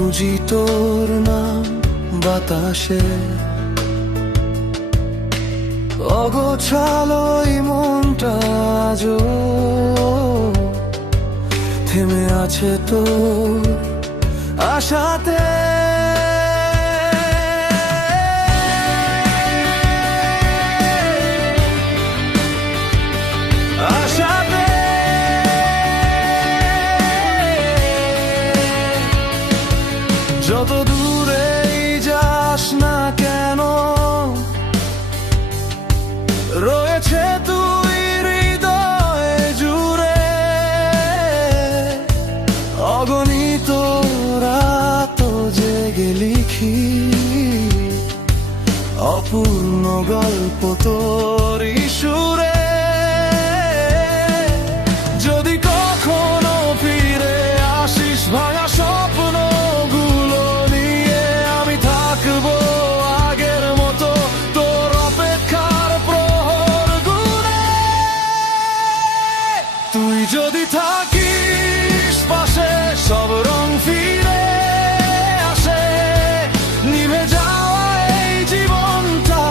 খুঁজি তোর নাম বাতাসে, অগোছালো এই মনটা আজও থেমে আছে তোর আশাতে। যত দূরেই যাস না কেন রয়েছে তুই হৃদয়ে জুড়ে, অগণিত রাত জেগে লিখি অপূর্ণ গল্প তোরই সুরে। যদি কখনো ফিরে আসিস ভাঙা স্বপ্ন গুলো নিয়ে, আমি থাকবো আগের মতো তোর অপেক্ষার প্রহর গুনে। তুই যদি থাকিস পাশে সব রং ফিরে আসে, নিভে যাওয়া এই জীবনটা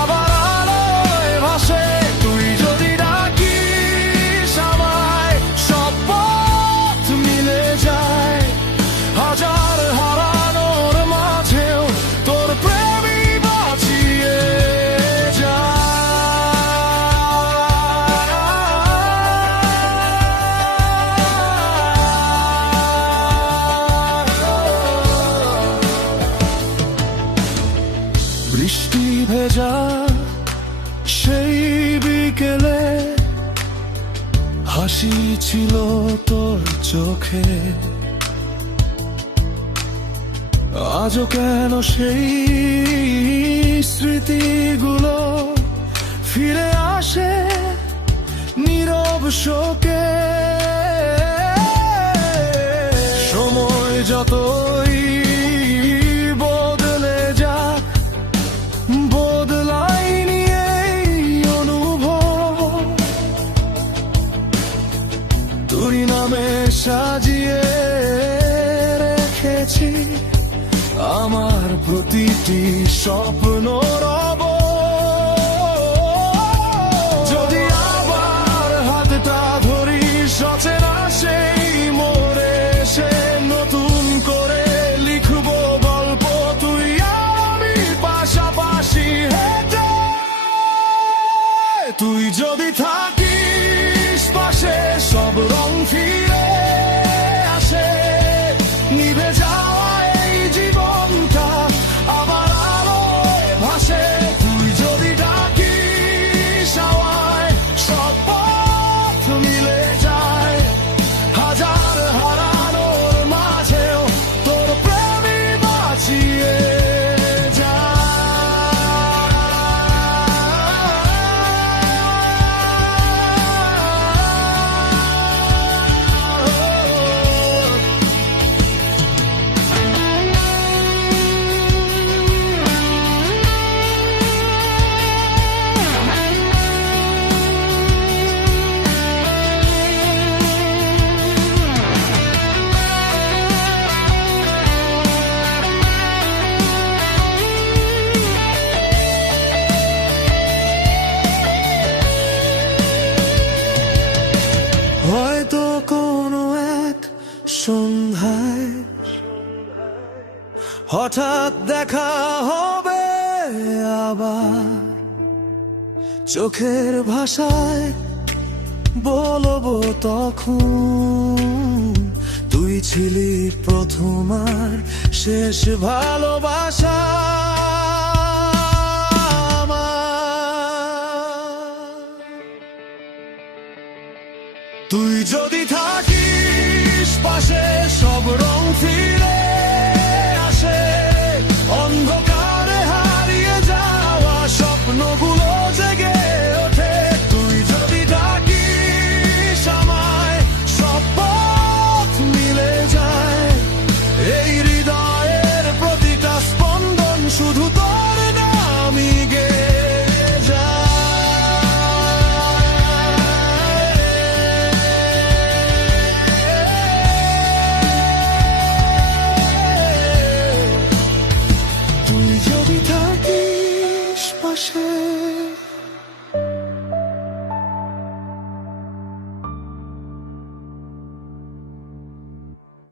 আবার আলোয় ভাসে। তুই যদি ডাকিস আমায় সব পথ মিলে যায়, হাজার হারানোর মাঝেও তোর প্রেমই বাঁচিয়ে বৃষ্টি ভেজা সেই বিকেলে হাসি ছিল তোর চোখে, আজও কেন সেই স্মৃতিগুলো ফিরে আসে নীরব শোকে। সময় যতই বদলে যাক, বদলায়নি এই অনুভব। তুই নামে সাজিয়ে রেখেছি আমার প্রতিটি স্বপ্ন রব। যদি আবার হাতটা ধরিস অচেনা সেই মোড়ে এসে, নতুন করে লিখবো গল্প তুই আমি পাশাপাশি হেঁটে। তুই যদি থাকিস পাশে সব রং ফিরে আসে, নিভে যাওয়া এই জীবনটা আবার আলোয় ভাসে। তুই যদি ডাকিস আমায় সব পথ মিলে যায়, হাজার হারানোর মাঝেও তোর প্রেমই বাঁচিয়ে হয়তো কোনো এক সন্ধ্যায় হঠাৎ দেখা হবে আবার, চোখের ভাষায় বলবো তখন তুই ছিলি প্রথম আর শেষ ভালোবাসা। তুই যদি থাকিস পাশে সব রং ফিরে আসে, অন্ধকারে হারিয়ে যাওয়া স্বপ্নগুলো জেগে ওঠে। তুই যদি ডাকিস আমায় সব পথ মিলে যায়, এই হৃদয়ের প্রতিটা স্পন্দন শুধু আসে।